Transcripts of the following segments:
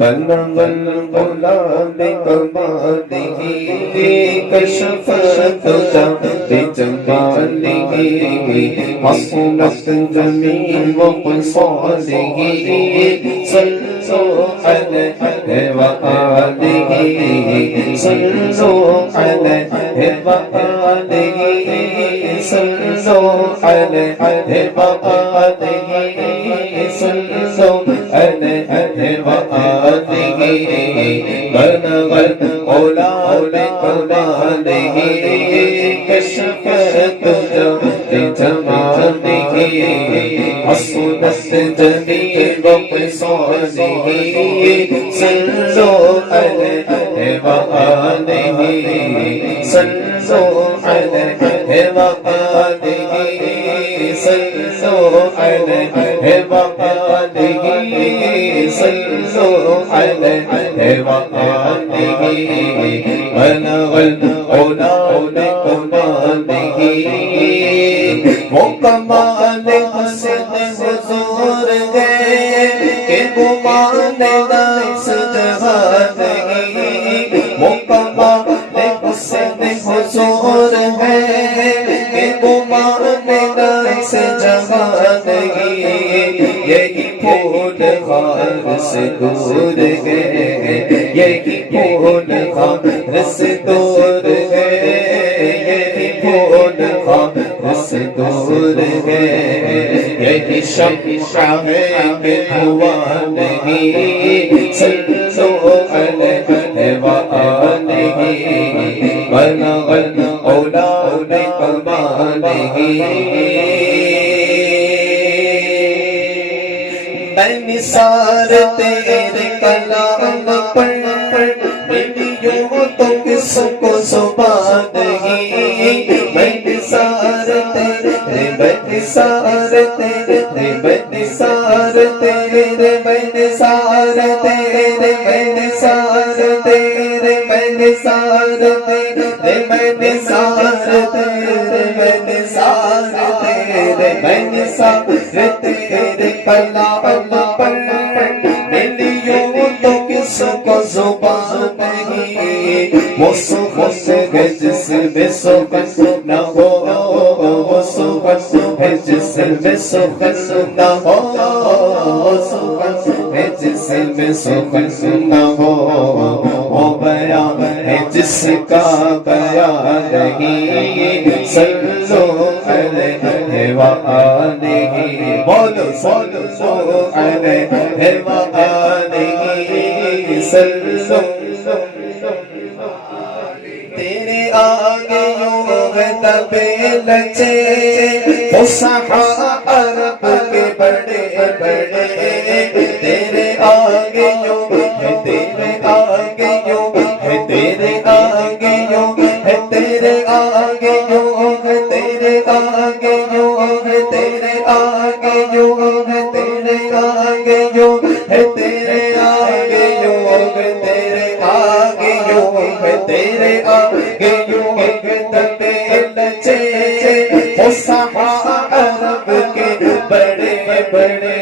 بلغ العلا بکمالہ کشف الدجی بجمالہ حصلت جمیع خصالہ صلوا علیہ وآلہ صلوا علیہ وآلہ صلوا علیہ وآلہ صلوا علیہ وآلہ بلغ العلا بکمالہ کشف الدجی بجمالہ حصلت جمیع خصالہ صلوا علیہ وآلہ صلوا علیہ وآلہ صلوا علیہ وآلہ صلوا علیہ وآلہ بلغ العلا بکمالہ وہ کمال حسن حضور ہے کہ گمان نفس جہاں نہیں وہ کمال حسن حضور ہے کہ گمان نفس جہاں نہیں یہی پھول خار سے دور ہے یہی پھول خار سے دور ہے یہی پھول خار سے دور ہے یہی شمع ہے کہ دھواں نہیں صلوا علیہ وآلہ بلغ العلا بکمالہ میں نثار تیرے کلام پر ملیوں تو کس کو زبان نہیں میں نثار تیرے میں نثار تیرے میں نثار تیرے میں نثار تیرے میں نثار تیرے میں نثار تیرے میں نثار تیرے میں نثار تیرے میں نثار تیرے کلام پر ملیوں تو کس کو زبان نہیں وہ سخن ہے جس میں سخن نہ ہو وہ سخن ہے جس میں سخن نہ ہو وہ سخن ہے جس میں سخن نہ ہو وہ بیان ہے جس کا بیان نہیں صلوا علیہ وآلہ بولو صلوا علیہ وآلہ صلوا تیرے آگے یوں ہے دبے لچے فصحاء عرب کے بڑے بڑے تیرے آگے یوں ہے تیرے آگے یوں ہے تیرے آگے یوں ہے تیرے آگے یوں ہے تیرے آگے یوں ہے تیرے آگے یوں ہے تیرے آگے یوں ہے تیرے آگے یوں ہے تیرے آگے یوں ہے تیرے آگے یوں ہے دبے لچے فصحاء عرب کے بڑے بڑے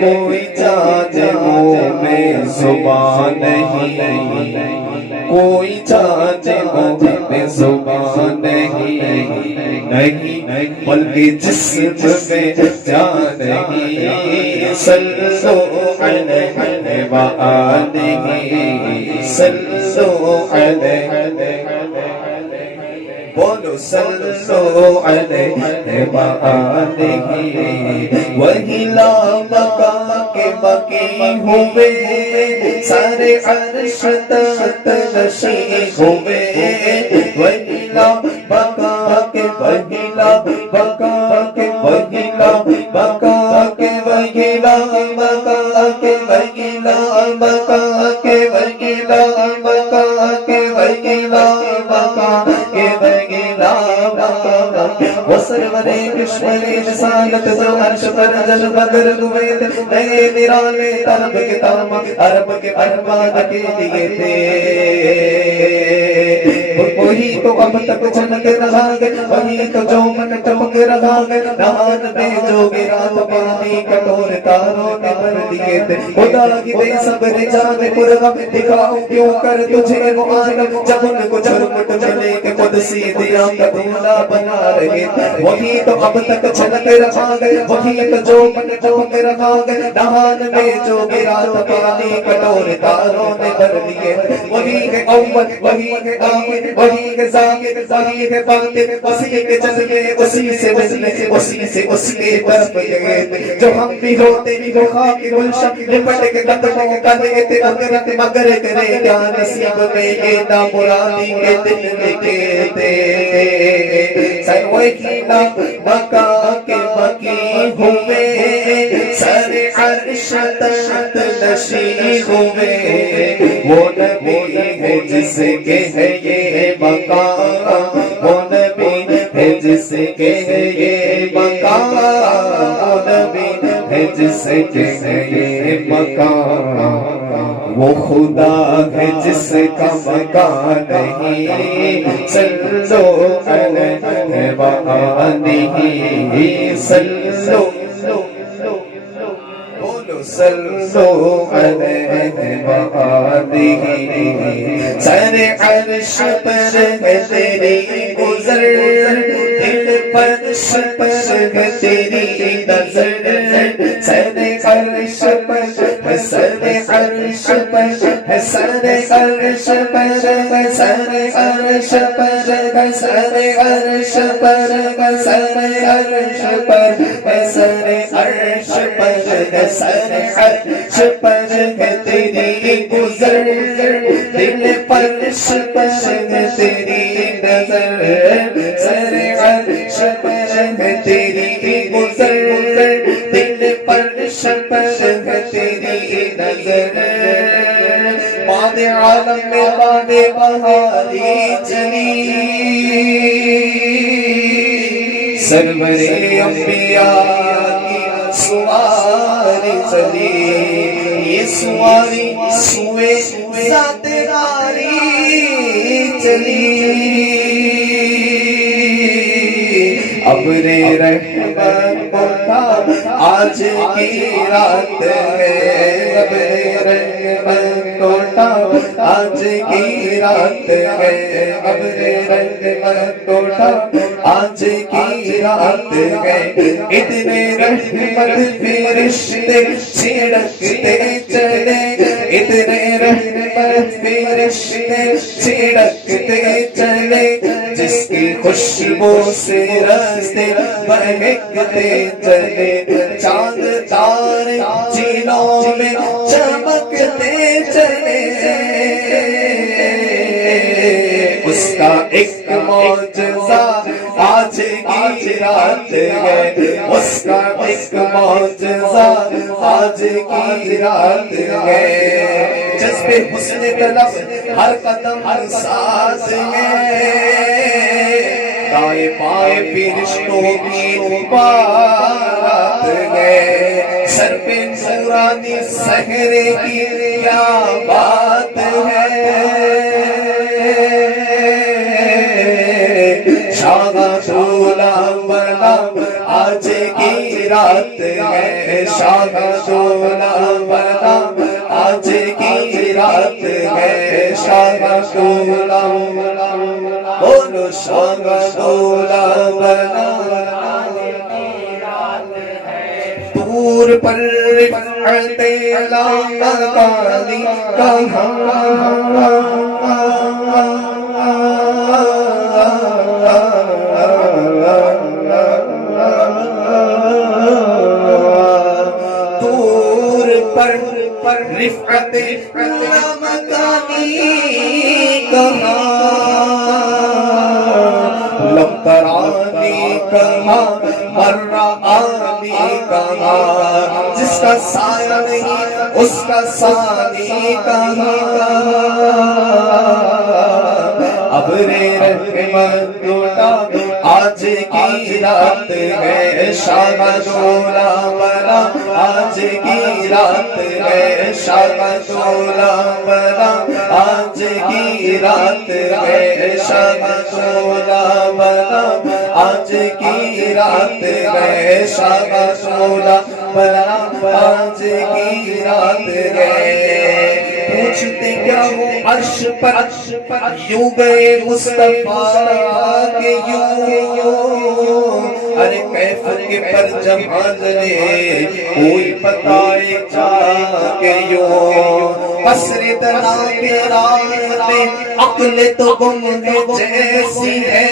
کوئی جاج منہ میں زبان نہیں کوئی جاج منہ میں زبان نہیں بلکہ جسم میں جان نہیں صلوا علیہ وآلہ صلوا علیہ بولو صلوا علیہ وآلہ وہی لامکا کے مکی ہوئے سارے عرش تحت نشین ہوئے وہی لامکا کے وہی لامکا کے وہی لامکا کے وہی لامکا کے وہی لامکا کے وہی لامکا کے وہی لامکا کے وہ سرورے کشمری رسالت جو عرش پر جل بدر دوید نئے نرالے طرب کے تام عرب کے برباد کے لیے تھے وہی تو اب تک چمک رہا ہے، وہی تو جو من ٹپک رہا ہے، نہان میں جو گرا تو پانی کٹور تاروں نے بھر دیے تھے، خدا کی بے صبر جان پرغم دکھاؤں کیوں کر تجھے وہ عالم، جب ان کو جھرمٹ ملے کہ قدسی دیا کا دھولا بنا رہے تھے، وہی تو اب تک چمک رہا ہے، وہی تو جو من ٹپک رہا ہے، نہان میں جو گرا تو پانی کٹور تاروں نے بھر دیے تھے، وہی ہے اول، وہی ہے آخر، وہی ہے ظاہر، وہی ہے باطن، اسی کے جذبے اسی سے ملنے، اسی سے اس کے طرف گئے تھے، جو ہم بھی ہوتے وہ خاک گلشن لپٹ کے قدموں کا لیتے، مگر کرے کیا نصیب میں یہ نامرادی کے دل لکھے تھے، سر وہی نا بقا کے بقی ہوئے، سر عرش تخت نشین ہوئے، وہ نبی ہے جس کے ہے یہ مقام، وہ نبی ہے جس کے ہے یہ مقام، وہ نبی ہے جس کے ہے یہ مقام، وہ خدا ہے جس کا مکان نہیں، صلو علیہ وآلہ صلو، صلو علیہ وآلہ، سر عرش پر ہے تیری گزر، دل فرش پر ہے تیری نظر، سر عرش پر ہے، سر عرش پر ہے، سر عرش پر ہے، سر عرش پر ہے، سر عرش پر ہے، سر عرش پر ہے، سر عرش پر ہے، سر عرش پر ہے تیری گزر، دل فرش پر ہے تیری نظر، سر عرش پر ہے تیری گزر، دل فرش پر ہے تیری نظر، باد عالم میں باد بہاری چلی، سرور انبیاء کی سواری چلی، یہ سواری سوئے ذات داری چلی، ابر رحمت اٹھا آج کی رات ہے، ابر رحمت اٹھا آج کی رات ہے، ابر رحمت اٹھا آج کی رات ہے، اتنے رحمت فرشتے چھڑکتے چلے، اتنے رحمت فرشتے چھڑکتے چلے، جس کی خوشبو سے راستے بہکتے چلے، چاند تارے چینوں میں چمکتے چلے، اس کا ایک معجزہ آج کی رات ہے، اس کا ایک معجزہ آج کی رات ہے، جذب حسن طلب ہر قدم ہر ساز ہے، دائیں بائیں فرشتوں کی بارات ہے، سر پہ نورانی سحرے کی کیا بات ہے، شاہ دولا بنا آج کی رات ہے، شاہ دولا بنا آج کی رات ہے، شاہ دولا بولو، شاہ دولا بنا دور پر رفعت لامکانی کہاں، رفعت لامکانی کہاں، لم ترانی کہاں، مرآنی کہاں، جس کا سایہ نہیں اس کا ثانی کہاں، ابر رحمت لوٹا آج کی رات ہے شام دولا بنا آج کی رات ہے شام دولا بنا آج کی رات ہے شام دولا بنا آج کی رات ہے شام دولا بنا آج کی رات ہے پوچھتے کیا وہ عرش پر یوں گئے مصطفیٰ کے یوں ارے کیف کے پر جہاں جلے کوئی بتائے جا کے یوں قصر دنا کے راستے عقل تو گم ہے جیسی ہے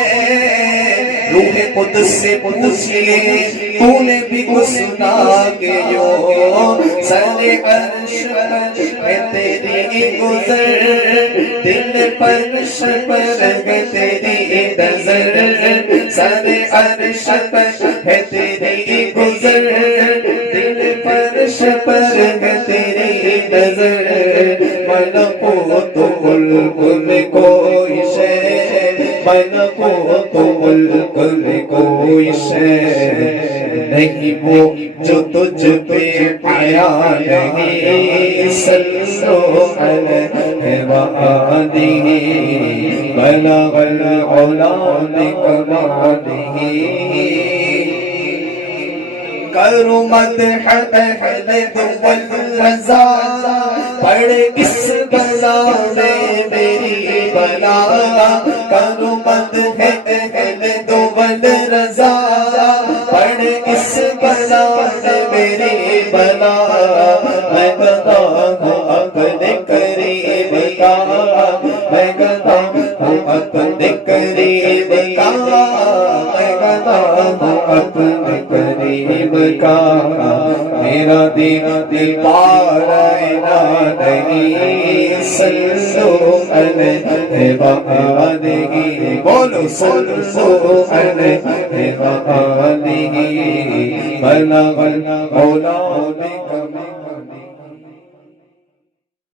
روح قدس سے پوچھ لے تو نے بھی کچھ سنا کہ یوں سر عرش پر ہے تیری گزر دل فرش پر ہے تیری نظر سر عرش پر ہے تیری گزر دل فرش پر ہے تیری نظر ملکوت ملک میں کوئی شے ملکوت ملک میں کوئی شے نہیں وہ جو تجھ پہ آیا نہیں صلو علیہ وآلہ بلغ العلا بکمالہ کرو مدح اہل دول رضا پڑھ اس بلا میں میری بلا کرو مدح اہل دول رضا پڑھ اس بلا میں میری بلا میں گدا ہوں اپنے قریب کا میں گدا ہوں اپنے قریب کا میں گدا ہوں اپنے قریب کا میرا دل پارا نہیں صلو علیہ وآلہ بولو صلو علیہ وآلہ بلغ العلا